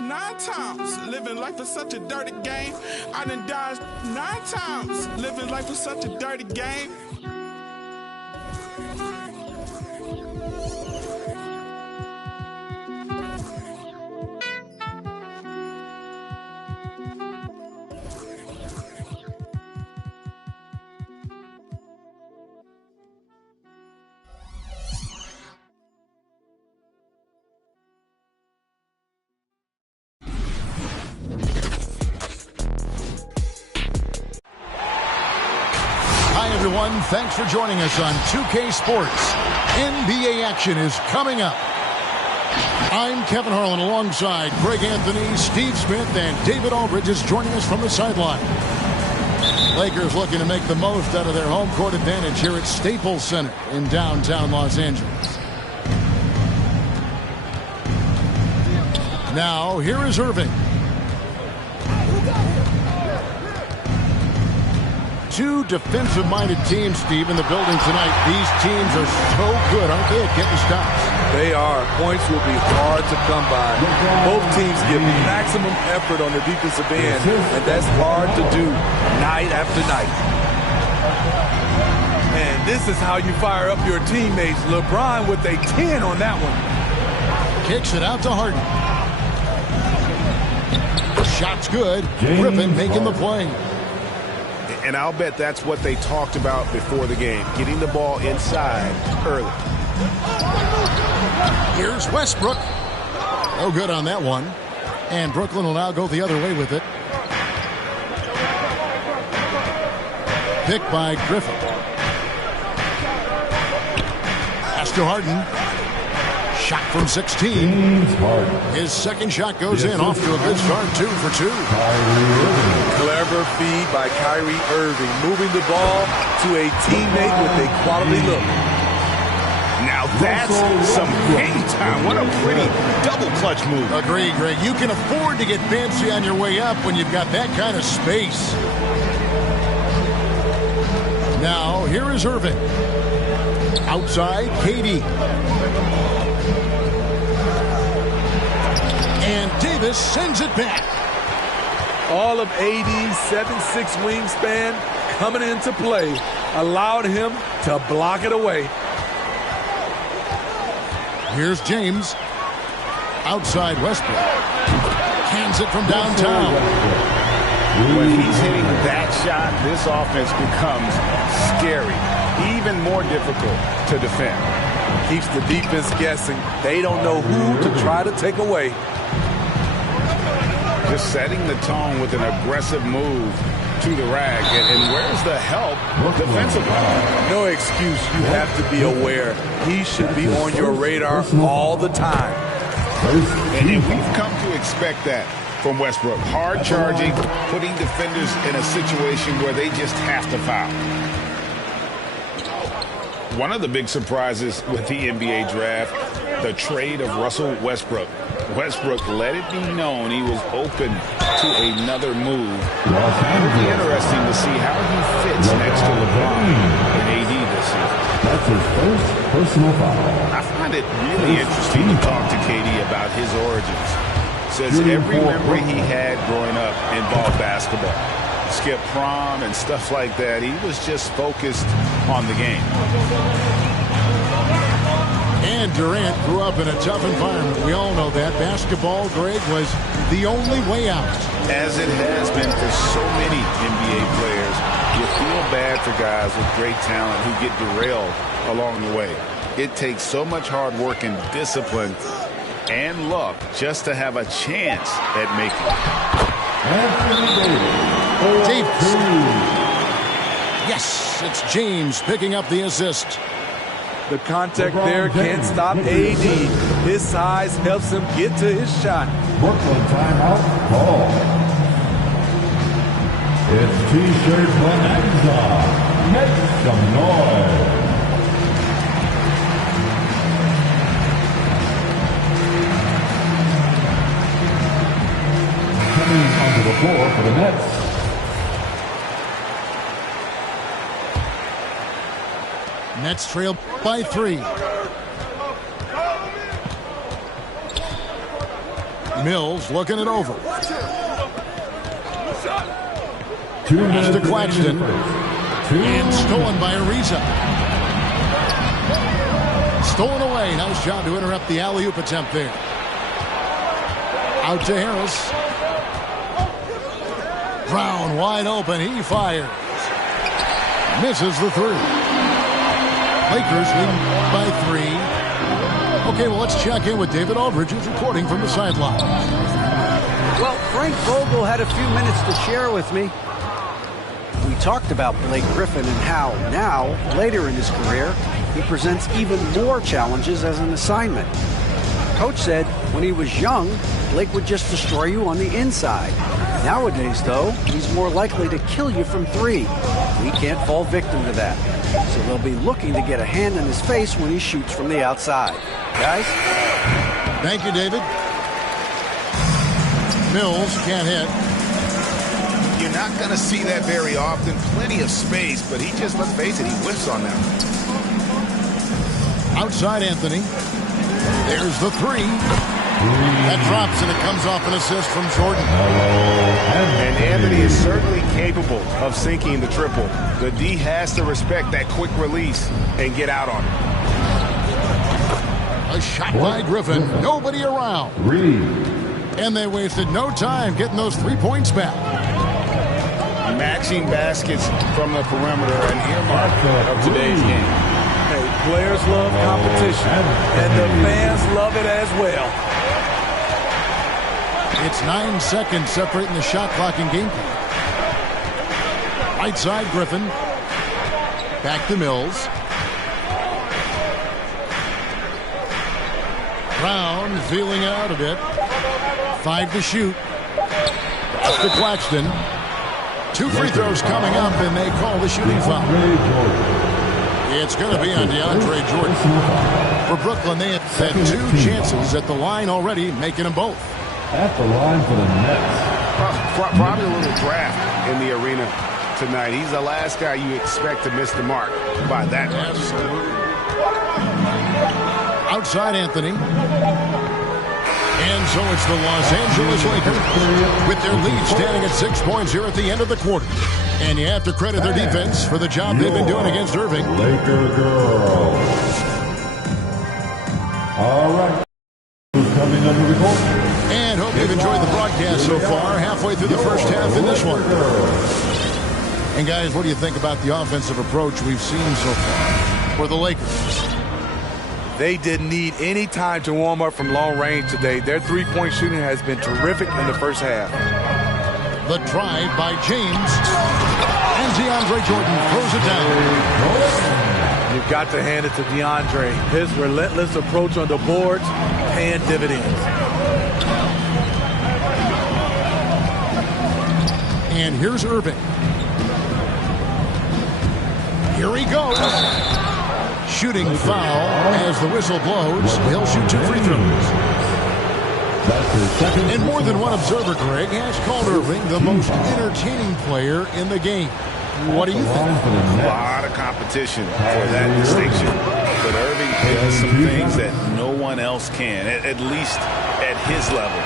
9 times. Living life is such a dirty game. I done dodged 9 times. Living life is such a dirty game. Everyone, thanks for joining us on 2K Sports. NBA action is coming up. I'm Kevin Harlan alongside Greg Anthony, Steve Smith, and David Aldridge is joining us from the sideline. Lakers looking to make the most out of their home court advantage here at Staples Center in downtown Los Angeles. Now, here is Irving. Two defensive-minded teams, Steve, in the building tonight. These teams are so good, aren't they, at getting stops? They are. Points will be hard to come by. Both teams give maximum effort on the defensive end, and that's hard to do night after night. And this is how you fire up your teammates. LeBron with a 10 on that one. Kicks it out to Harden. Shot's good. Griffin making the play. And I'll bet that's what they talked about before the game, getting the ball inside early. Here's Westbrook. No good on that one. And Brooklyn will now go the other way with it. Picked by Griffin. Pass to Harden. Shot from 16. His second shot goes in, off to a good start, 2 for 2. Clever feed by Kyrie Irving, moving the ball to a teammate with a quality look. Now that's some game time. What a pretty double clutch move. Agree, Greg. You can afford to get fancy on your way up when you've got that kind of space. Now, here is Irving. Outside, KD. And Davis sends it back. All of AD's 7'6" wingspan coming into play allowed him to block it away. Here's James. Outside Westbrook. Cans it from downtown. When he's hitting that shot, this offense becomes scary, even more difficult to defend. Keeps the defense guessing. They don't know who to try to take away. Just setting the tone with an aggressive move to the rack. And where's the help defensively? No excuse. You have to be aware. He should be on your radar all the time. And we've come to expect that from Westbrook. Hard charging, putting defenders in a situation where they just have to foul. One of the big surprises with the NBA draft, the trade of Russell Westbrook. Westbrook let it be known he was open to another move. It'll be interesting to see how he fits next to LeBron and AD this season. That's his first personal foul. I find it really interesting to talk to KD about his origins. Says every memory he had growing up involved basketball. Skip prom and stuff like that. He was just focused on the game. And Durant grew up in a tough environment. We all know that. Basketball, Greg, was the only way out. As it has been for so many NBA players, you feel bad for guys with great talent who get derailed along the way. It takes so much hard work and discipline and luck just to have a chance at making it. Davis. Yes, it's James picking up the assist. The contact there can't stop AD. His size helps him get to his shot. Brooklyn timeout call. It's T-shirt Bonanza. Make some noise. Coming onto the floor for the Nets. Nets trail by 3. Mills looking it over. 2 minutes to Claxton. And stolen by Ariza. Stolen away. Nice job to interrupt the alley-oop attempt there. Out to Harris. Brown wide open. He fires. Misses the three. Lakers lead by 3. Okay, well, let's check in with David Aldridge, who's reporting from the sidelines. Well, Frank Vogel had a few minutes to share with me. We talked about Blake Griffin and how now, later in his career, he presents even more challenges as an assignment. Coach said when he was young, Blake would just destroy you on the inside. Nowadays, though, he's more likely to kill you from 3. We can't fall victim to that. So they'll be looking to get a hand in his face when he shoots from the outside. Guys? Thank you, David. Mills can't hit. You're not going to see that very often. Plenty of space, but he just, let's face it, he whiffs on them. Outside Anthony. There's the 3. That drops, and it comes off an assist from Jordan. And Anthony is certainly capable of sinking the triple. The D has to respect that quick release and get out on it. A shot by Griffin. Nobody around. And they wasted no time getting those 3 points back. Matching baskets from the perimeter, an earmark of today's game. Hey, players love competition, and the fans love it as well. It's 9 seconds separating the shot clock and game clock. Right side, Griffin. Back to Mills. Brown feeling out a bit. 5 to shoot. Pass to Claxton. 2 free throws coming up, and they call the shooting foul. It's going to be on DeAndre Jordan. For Brooklyn, they have had 2 chances at the line already, making them both. At the line for the Nets. Probably a little draft in the arena tonight. He's the last guy you expect to miss the mark by that much. Outside Anthony. And so it's the Los Angeles Lakers with their lead standing at 6 points here at the end of the quarter. And you have to credit their defense for the job they've been doing against Irving. Laker girls. All right. Coming under the court. And hope you've enjoyed the broadcast so far. Halfway through the first half in this one. And guys, what do you think about the offensive approach we've seen so far for the Lakers? They didn't need any time to warm up from long range today. Their three-point shooting has been terrific in the first half. The drive by James. And DeAndre Jordan throws it down. You've got to hand it to DeAndre. His relentless approach on the boards, paying dividends. And here's Irving. Here he goes. Shooting foul as the whistle blows. He'll shoot 2 free throws. And more than one observer, Greg, has called Irving the most entertaining player in the game. What do you think? A lot of competition for that distinction. But Irving does some things that no one else can, at least at his level.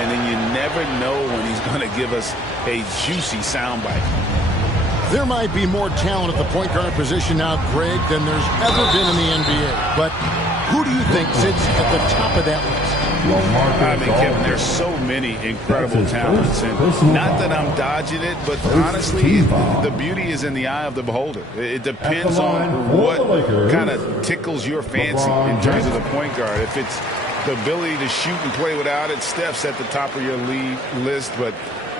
And then you never know when he's going to give us a juicy soundbite. There might be more talent at the point guard position now, Greg, than there's ever been in the NBA. But who do you think sits at the top of that list? I mean, Kevin, there's so many incredible talents. And not that I'm dodging it, but honestly, the beauty is in the eye of the beholder. It depends on what kind of tickles your fancy in terms of the point guard. If it's the ability to shoot and play without it, Steph's at the top of your league list. But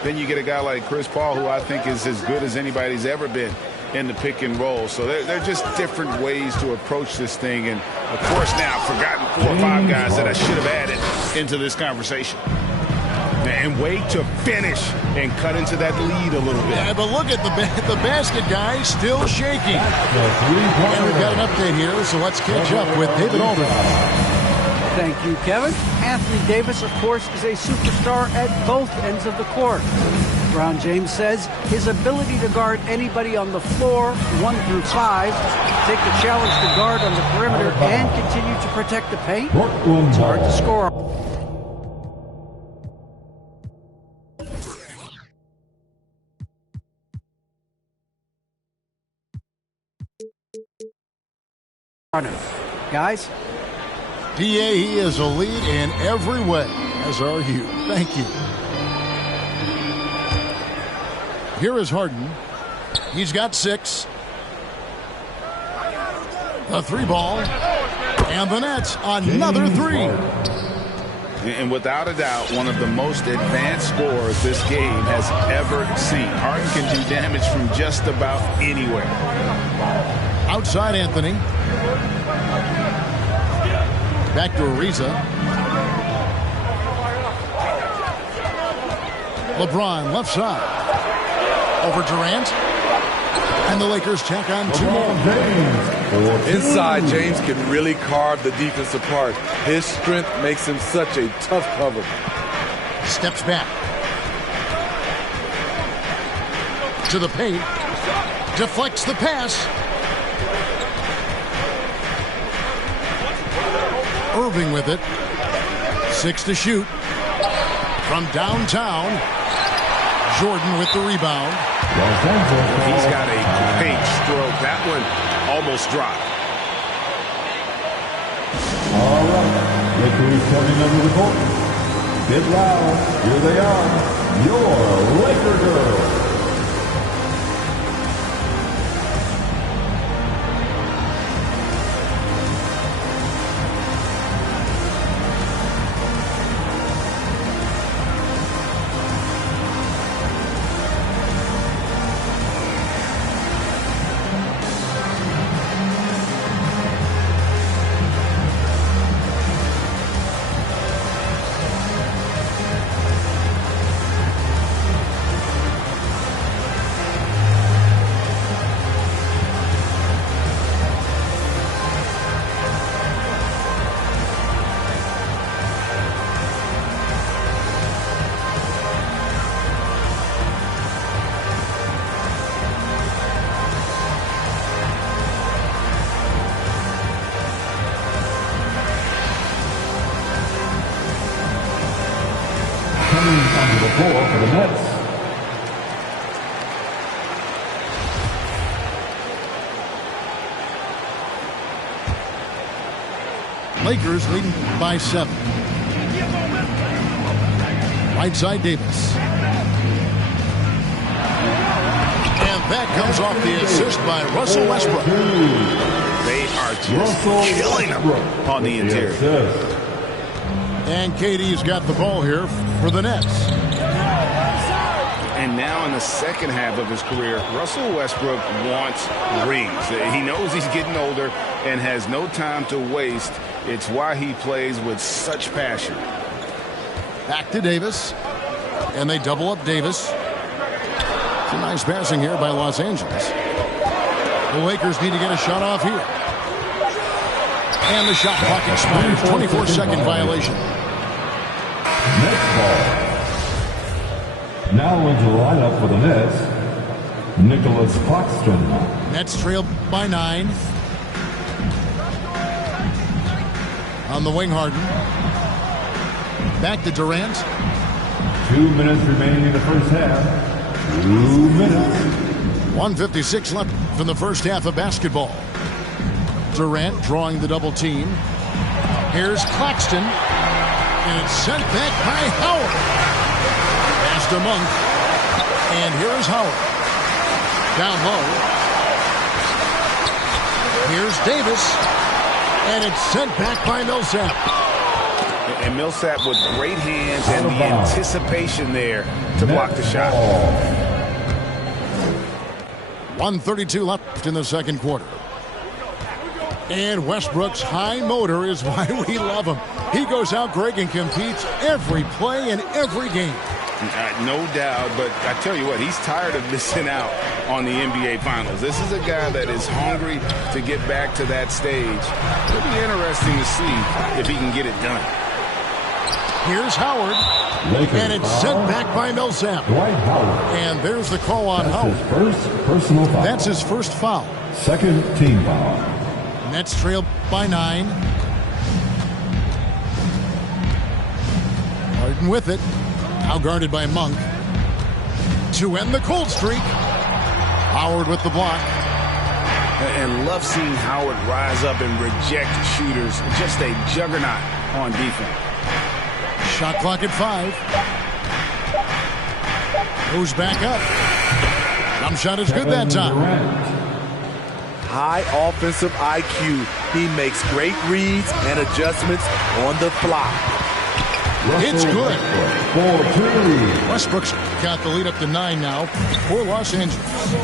then you get a guy like Chris Paul, who I think is as good as anybody's ever been in the pick and roll. So they're just different ways to approach this thing. And, of course, now I've forgotten 4 or 5 guys that I should have added into this conversation. And wait to finish and cut into that lead a little bit. Yeah, but look at the basket guy still shaking. And we've got an update here, so let's catch up with David Aldridge. Thank you, Kevin. Anthony Davis, of course, is a superstar at both ends of the court. LeBron James says his ability to guard anybody on the floor, 1 through 5, take the challenge to guard on the perimeter and continue to protect the paint, it's hard to score. Guys? PA, he is a lead in every way, as are you. Thank you. Here is Harden. He's got 6. The 3 ball. And the Nets, another 3. And without a doubt, one of the most advanced scorers this game has ever seen. Harden can do damage from just about anywhere. Outside Anthony. Back to Ariza. LeBron left side. Over Durant. And the Lakers check on 2 more. Inside, James can really carve the defense apart. His strength makes him such a tough cover. Steps back. To the paint. Deflects the pass. Irving with it. 6 to shoot. From downtown. Jordan with the rebound. He's got a great stroke. That one almost dropped. All right. Lakers coming under the court. Get loud. Here they are. Your Laker girls. Onto the floor for the Nets. Lakers leading by 7. Right side Davis. And that comes off the assist by Russell Westbrook. They are just killing him on the interior. And KD's got the ball here for the Nets. And now in the second half of his career, Russell Westbrook wants rings. He knows he's getting older and has no time to waste. It's why he plays with such passion. Back to Davis. And they double up Davis. It's a nice passing here by Los Angeles. The Lakers need to get a shot off here. And the shot clock expires. 24-second violation. Nets ball. Now into the lineup for the Nets, Nicholas Claxton. Nets trail by 9. On the wing, Harden. Back to Durant. 2 minutes remaining in the first half. 2 minutes. 1:56 left from the first half of basketball. Durant drawing the double team. Here's Claxton. And it's sent back by Howard. Pass to Monk. And here is Howard. Down low. Here's Davis. And it's sent back by Millsap. And Millsap with great hands and the anticipation there to block the shot. 1:32 left in the second quarter. And Westbrook's high motor is why we love him. He goes out, Greg, and competes every play in every game. No doubt, but I tell you what, he's tired of missing out on the NBA Finals. This is a guy that is hungry to get back to that stage. It'll be interesting to see if he can get it done. Here's Howard. Lakers and it's sent back by Millsap. Dwight Howard. And there's the call on Howard. His first personal foul. That's his first foul. Second team foul. Nets trail by 9. Harden with it. Now guarded by Monk. To end the cold streak. Howard with the block. And love seeing Howard rise up and reject shooters. Just a juggernaut on defense. Shot clock at 5. Goes back up. Jump shot is good that time. High offensive IQ. He makes great reads and adjustments on the fly. It's good. Westbrook's got the lead up to 9 now for Los Angeles.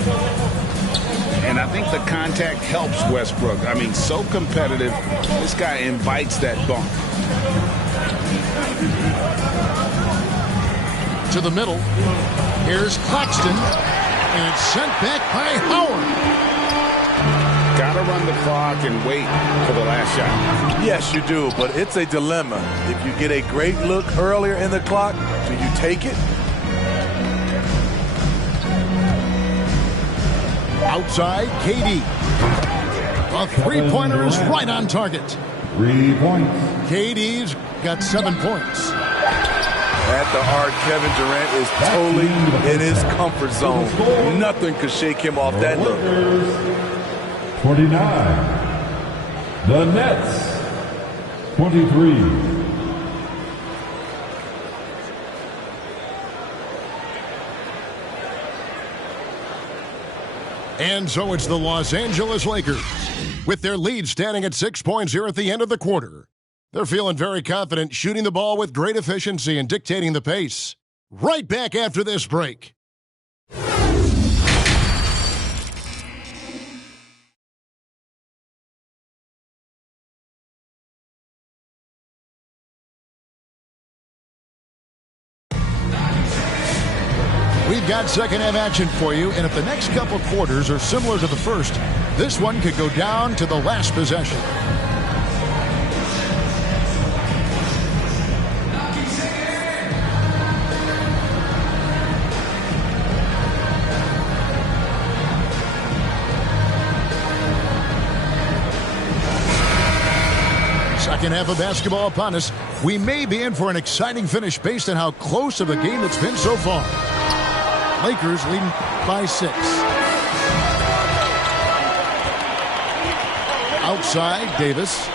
And I think the contact helps Westbrook. I mean, so competitive. This guy invites that bump. To the middle. Here's Claxton. And it's sent back by Howard. Got to run the clock and wait for the last shot. Yes, you do, but it's a dilemma. If you get a great look earlier in the clock, do you take it? Outside, KD. A three-pointer is right on target. 3 points. KD's got 7 points. At the heart, Kevin Durant is totally in his comfort zone. Nothing could shake him off that look. 29. The Nets. 23. And so it's the Los Angeles Lakers, with their lead standing at 6 points here at the end of the quarter. They're feeling very confident, shooting the ball with great efficiency and dictating the pace. Right back after this break. We've got second half action for you, and if the next couple quarters are similar to the first, this one could go down to the last possession. Second half of basketball upon us. We may be in for an exciting finish based on how close of a game it's been so far. Lakers leading by 6. Outside, Davis.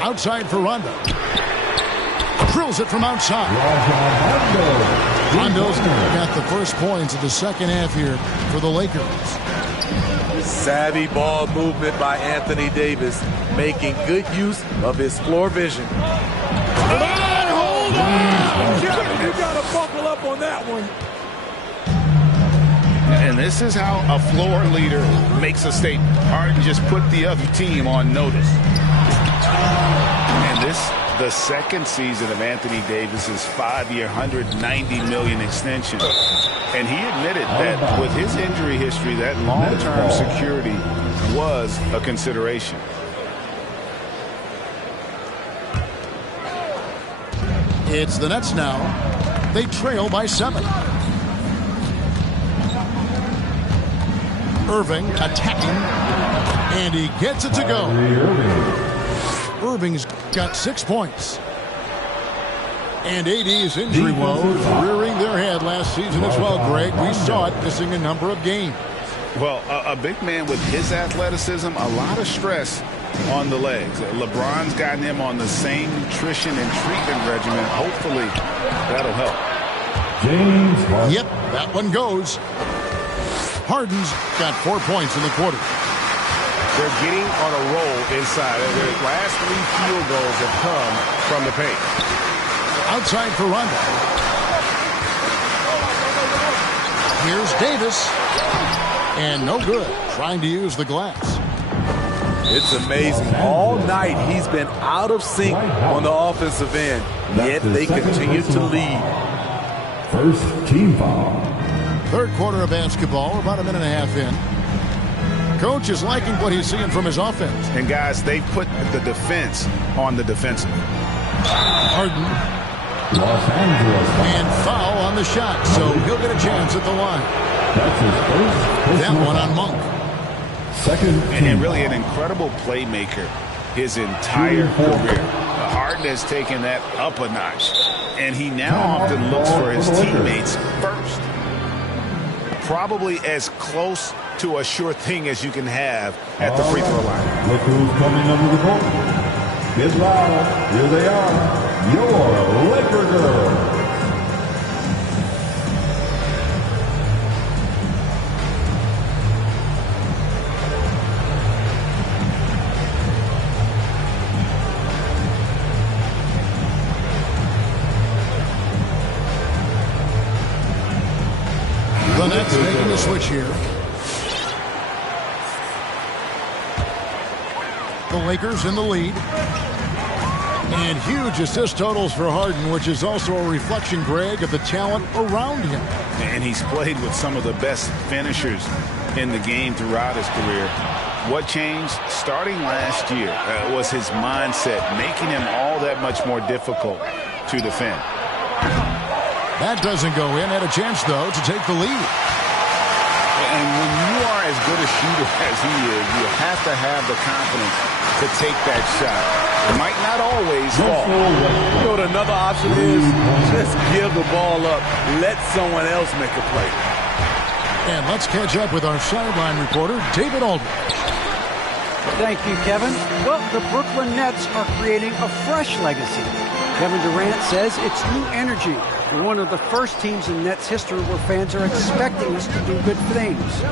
Outside for Rondo. Drills it from outside. Rondo's got the first points of the second half here for the Lakers. Savvy ball movement by Anthony Davis, making good use of his floor vision. Hold on! You gotta buckle up on that one. And this is how a floor leader makes a statement. Harden just put the other team on notice. And this, the second season of Anthony Davis's 5-year, $190 million extension. And he admitted that with his injury history, that long-term security was a consideration. It's the Nets now. They trail by 7. Irving attacking, and he gets it to go. Irving's got 6 points. And AD's injury woes rearing their head last season as well, Greg. We saw it missing a number of games. Well, a big man with his athleticism, a lot of stress on the legs. LeBron's gotten him on the same nutrition and treatment regimen. Hopefully, that'll help. James Harden. Yep, that one goes. Harden's got 4 points in the quarter. They're getting on a roll inside. Their last 3 field goals have come from the paint. Outside for Rondo. Here's Davis. And no good. Trying to use the glass. It's amazing. All night he's been out of sync on the offensive end, yet they continue to lead. First team foul. Third quarter of basketball, about a minute and a half in. Coach is liking what he's seeing from his offense. And guys, they put the defense on the defensive. Harden. Los Angeles. And foul on the shot, so he'll get a chance at the line. That's his first That one on Monk. Second And really an incredible playmaker his entire career. Harden has taken that up a notch. And he now often looks for his teammates first. probably as close to a sure thing as you can have at the free throw line. Look who's coming under the court. Get loud. Here they are. Your Laker girls. The Nets making the switch here. The Lakers in the lead. And huge assist totals for Harden, which is also a reflection, Greg, of the talent around him. And he's played with some of the best finishers in the game throughout his career. What changed starting last year was his mindset, making him all that much more difficult to defend. That doesn't go in. Had a chance, though, to take the lead. And when you are as good a shooter as he is, you have to have the confidence to take that shot. It might not always fall. You know what another option is? Just give the ball up. Let someone else make a play. And let's catch up with our sideline reporter, David Aldridge. Thank you, Kevin. Well, the Brooklyn Nets are creating a fresh legacy. Kevin Durant says it's new energy. We're one of the first teams in Nets history where fans are expecting us to do good things.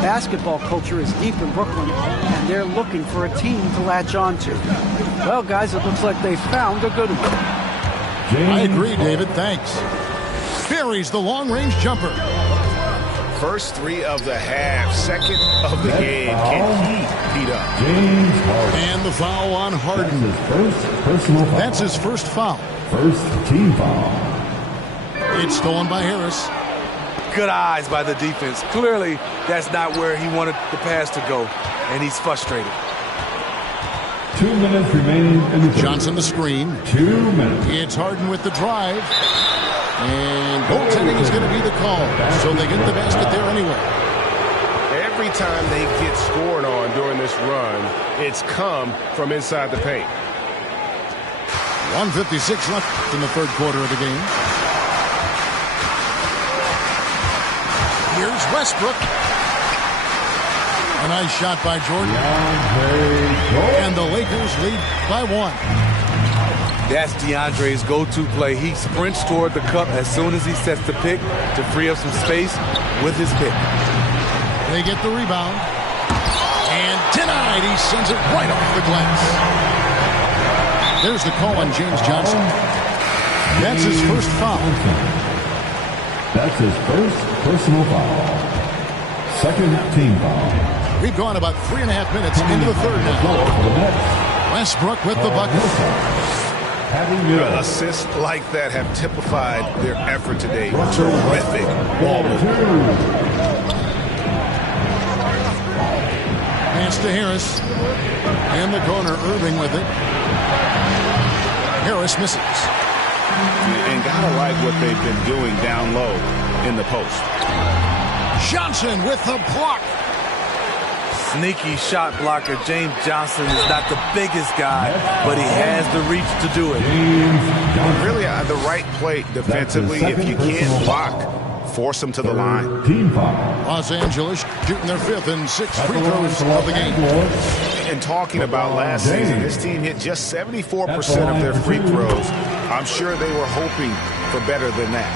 Basketball culture is deep in Brooklyn, and they're looking for a team to latch on to. Well, guys, it looks like they found a good one. I agree, David. Thanks. Buries the long-range jumper. First three of the half, second of the game. Can he heat up? And the foul on Harden. That's his first foul. First team foul. It's stolen by Harris. Good eyes by the defense. Clearly, that's not where he wanted the pass to go, and he's frustrated. 2 minutes remaining in the Johnson the screen. 2 minutes. It's Harden with the drive. And goaltending is going to be the call. So they get the basket there anyway. Every time they get scored on during this run, it's come from inside the paint. 1:56 left in the third quarter of the game. Here's Westbrook. A nice shot by Jordan. And the Lakers lead by 1. That's DeAndre's go-to play. He sprints toward the cup as soon as he sets the pick to free up some space with his pick. They get the rebound. And denied. He sends it right off the glass. There's the call on James Johnson. That's his first foul. That's his first personal foul. Second team foul. We've gone about 3.5 minutes into the third now. Westbrook with the bucket. Assists like that have typified their effort today. Terrific ball movement. Pass to Harris. In the corner, Irving with it. Harris misses. And gotta like what they've been doing down low in the post. Johnson with the block. Sneaky shot blocker. James Johnson is not the biggest guy, but he has the reach to do it. Really the right play defensively. If you can't block, force them to the line. Team foul. Los Angeles shooting their 5th and 6th free throws of the game. And talking about last season, this team hit just 74% of their free throws. I'm sure they were hoping for better than that.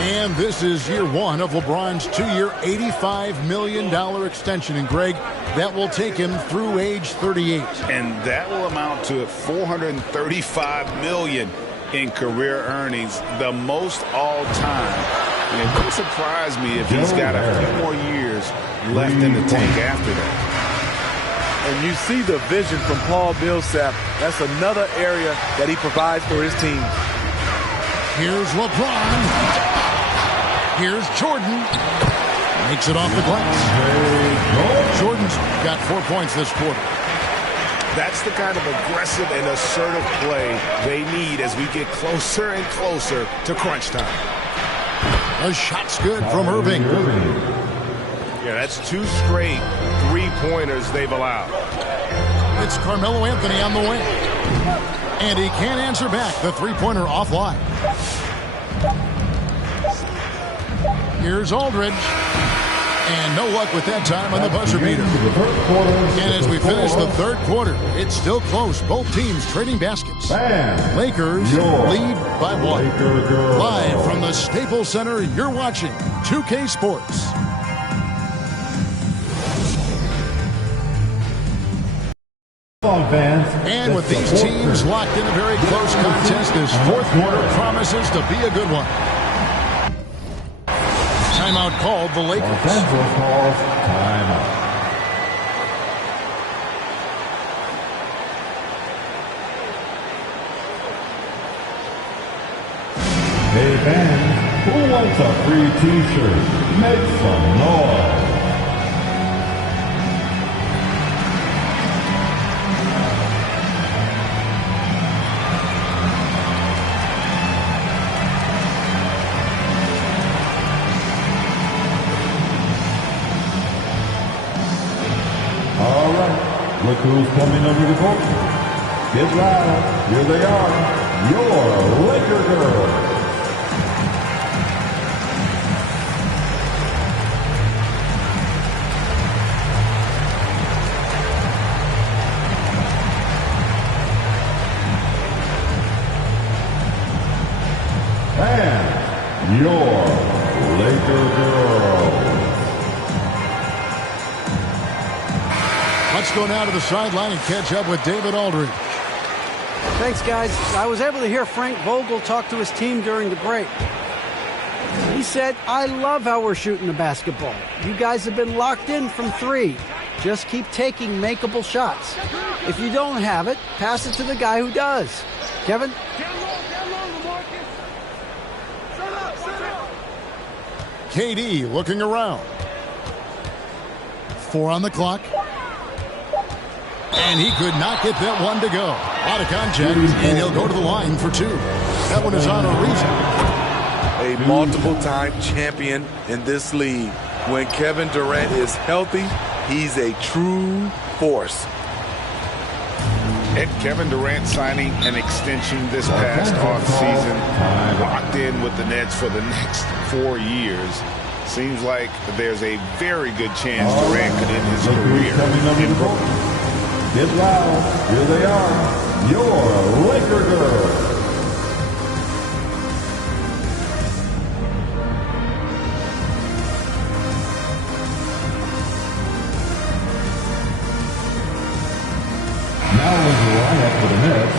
And this is year 1 of LeBron's 2-year, $85 million extension. And, Greg, that will take him through age 38. And that will amount to $435 million in career earnings, the most all time. And it wouldn't surprise me if he's got a few more years left in the tank after that. And you see the vision from Paul Millsap. That's another area that he provides for his team. Here's LeBron. Here's Jordan. Makes it off the glass. Jordan's got 4 points this quarter. That's the kind of aggressive and assertive play they need as we get closer and closer to crunch time. A shot's good from Irving. Yeah, that's 2 straight three-pointers they've allowed. It's Carmelo Anthony on the way. And he can't answer back. The three-pointer offline. Here's Aldridge. And no luck with that time on the buzzer beater. And as we finish the third quarter, it's still close. Both teams trading baskets. Lakers lead by 1. Live from the Staples Center, you're watching 2K Sports. And with these teams locked in a very close contest, this fourth quarter promises to be a good one. Timeout called the Lakers. Calls timeout. Hey fans, who wants a free t-shirt? Make some noise. Look who's coming over the court. Get loud. Here they are. Your Laker girls. And your Laker girls. Let's go now to the sideline and catch up with David Aldridge. Thanks, guys. I was able to hear Frank Vogel talk to his team during the break. He said, I love how we're shooting the basketball. You guys have been locked in from 3. Just keep taking makeable shots. If you don't have it, pass it to the guy who does. Kevin? KD looking around. 4 on the clock. And he could not get that one to go. Out of contact, and he'll go to the line for 2. That one is on Ariza. A multiple-time champion in this league. When Kevin Durant is healthy, he's a true force. And Kevin Durant signing an extension this past offseason, locked in with the Nets for the next 4 years. Seems like there's a very good chance Durant could end his career in Brooklyn. Get loud. Here they are. Your Laker girls. Now is the lineup for the Nets.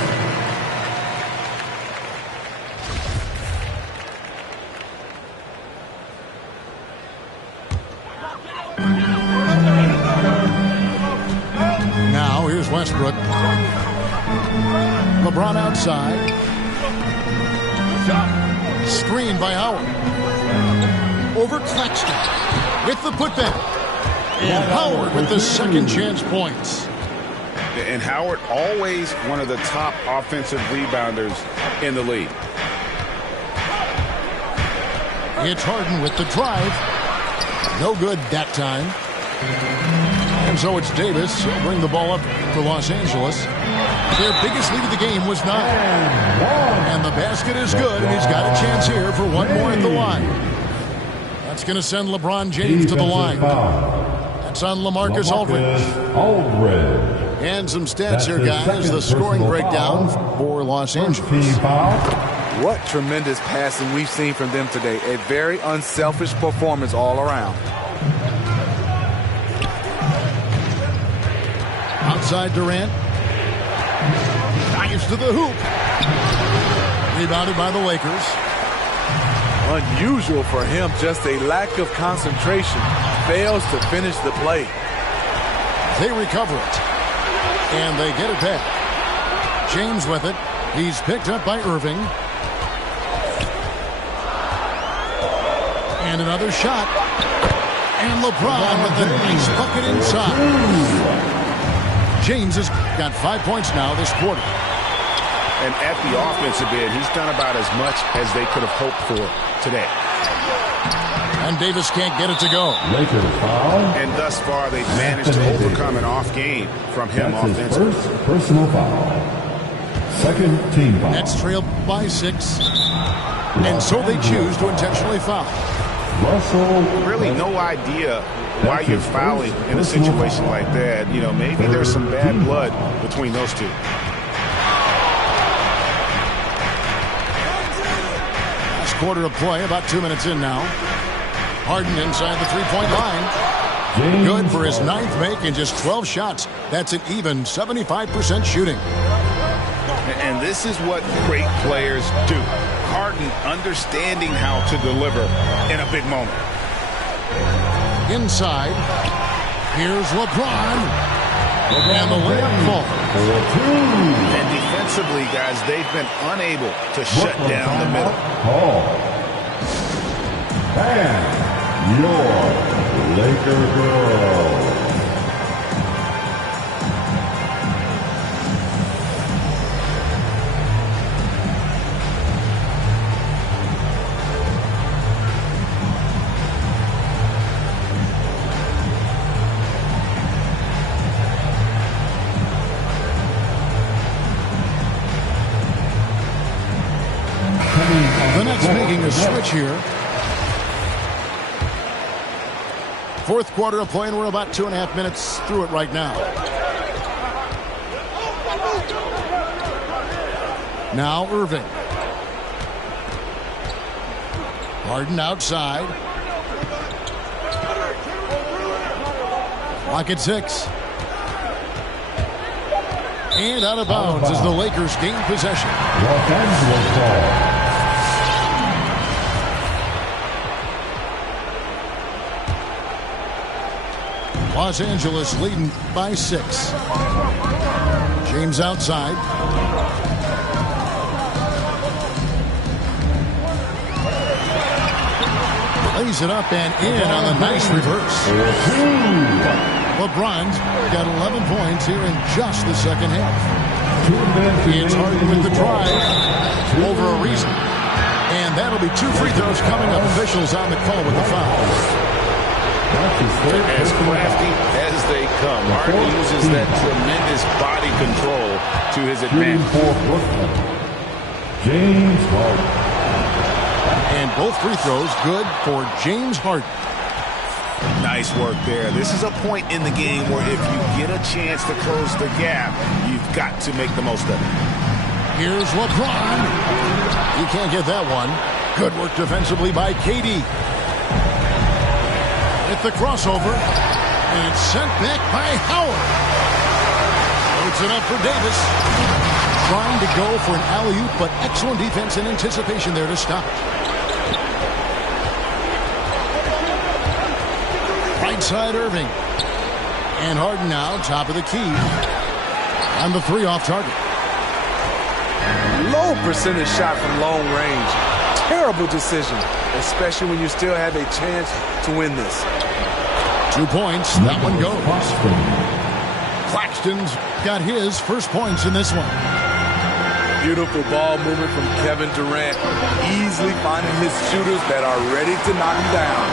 Westbrook. LeBron outside. Screen by Howard. Over Claxton with the putback. And Howard with the second chance points. And Howard always one of the top offensive rebounders in the league. It's Harden with the drive. No good that time. And so it's Davis. He'll bring the ball up for Los Angeles. Their biggest lead of the game was 9. And the basket is good, and he's got a chance here for one more at the line. That's going to send LeBron James to the line. That's on LaMarcus Aldridge. And some stats here, guys. The scoring breakdown for Los Angeles. What tremendous passing we've seen from them today. A very unselfish performance all around. Outside Durant. Dives to the hoop. Rebounded by the Lakers. Unusual for him, just a lack of concentration. Fails to finish the play. They recover it. And they get it back. James with it. He's picked up by Irving. And another shot. And LeBron with the nice bucket inside. James has got 5 points now this quarter. And at the offensive end, he's done about as much as they could have hoped for today. And Davis can't get it to go. Lakers foul. And thus far, they've managed to overcome an off game from him offensively. First personal foul. Second team foul. Nets trail by 6. And so they choose to intentionally foul. Really no idea why you're fouling in a situation like that. You know, maybe there's some bad blood between those two. Last quarter of play, about 2 minutes in now. Harden inside the three-point line. Good for his 9th make in just 12 shots. That's an even 75% shooting. And this is what great players do. Harden understanding how to deliver in a big moment. Inside. Here's LeBron. And the layup falls. And defensively, guys, they've been unable to shut down the middle. And your Laker girl. The Nets making a switch here. Fourth quarter of play, and we're about 2.5 minutes through it right now. Now Irving. Harden outside. Clock at 6. And out of bounds as the Lakers gain possession. Los Angeles ball. Los Angeles leading by 6. James outside. Lays it up and in on the nice reverse. LeBron's got 11 points here in just the second half. It's Harden with the drive over a reason. And that'll be 2 free throws coming up. Officials on the call with the foul. As crafty as they come, Harden uses that tremendous body control to his advantage. James Harden. And both free throws good for James Harden. Nice work there. This is a point in the game where if you get a chance to close the gap, you've got to make the most of it. Here's LeBron. You can't get that one. Good work defensively by KD. With the crossover, and it's sent back by Howard. It's enough for Davis. Trying to go for an alley-oop, but excellent defense and anticipation there to stop it. Right side Irving. And Harden now, top of the key. On the 3 off target. Low percentage shot from long range. Terrible decision, especially when you still have a chance to win this. 2 points. That one goes. Claxton's got his first points in this one. Beautiful ball movement from Kevin Durant. Easily finding his shooters that are ready to knock him down.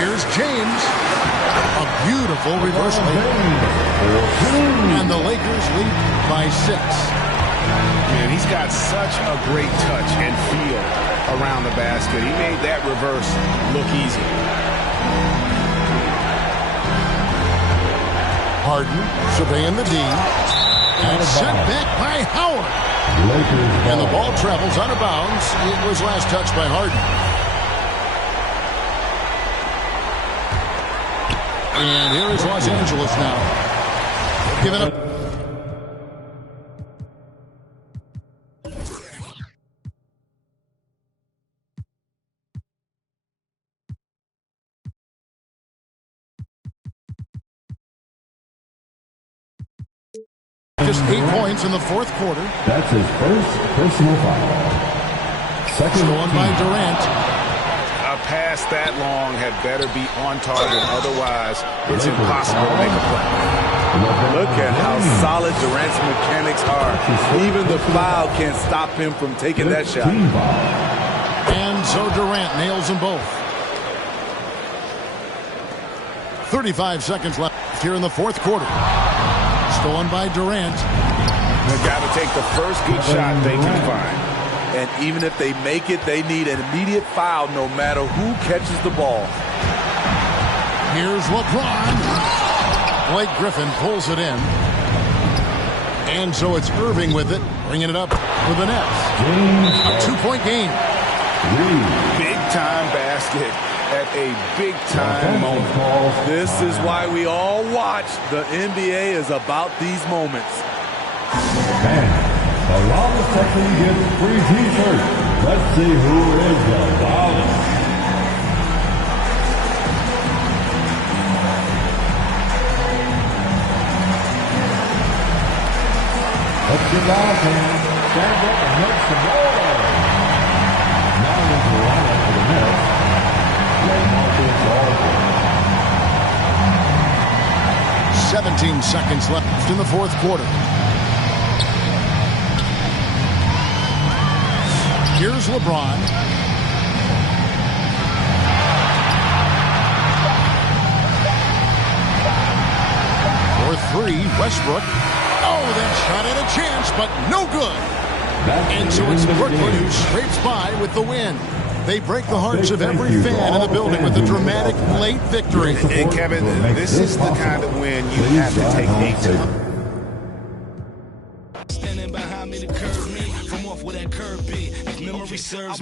Here's James. A beautiful reverse layup. And the Lakers lead by 6. Man, he's got such a great touch and feel around the basket. He made that reverse look easy. Harden surveying the D. And sent back by Howard. And the ball travels out of bounds. It was last touched by Harden. And here is Los Angeles now. Give it up. Just 8 points in the fourth quarter. That's his first personal foul. Second one by Durant. A pass that long had better be on target. Otherwise, it's impossible to make a play. Look at how solid Durant's mechanics are. Even the foul can't stop him from taking that shot. And so Durant nails them both. 35 seconds left here in the fourth quarter. Stolen by Durant. They've got to take the first good shot they can find. And even if they make it, they need an immediate foul no matter who catches the ball. Here's LeBron. Blake Griffin pulls it in. And so it's Irving with it, bringing it up for the Nets. A 2-point game. Big-time basket at a big-time moment. This is why we all watch. The NBA is about these moments. The loudest section gets free t-shirts. Let's see who is the loudest. Let's get loud, man. Stand up and make some noise. Now there's a lineup for the Nets. Marcus Aldridge. 17 seconds left in the fourth quarter. Here's LeBron. For three, Westbrook. Oh, that shot had a chance, but no good. And so it's Brooklyn who scrapes by with the win. They break the hearts of every fan in the building with a dramatic late victory. And Kevin, this is the kind of win you have to take 8 to. Standing behind me to curb me from off where that curb be. If memory serves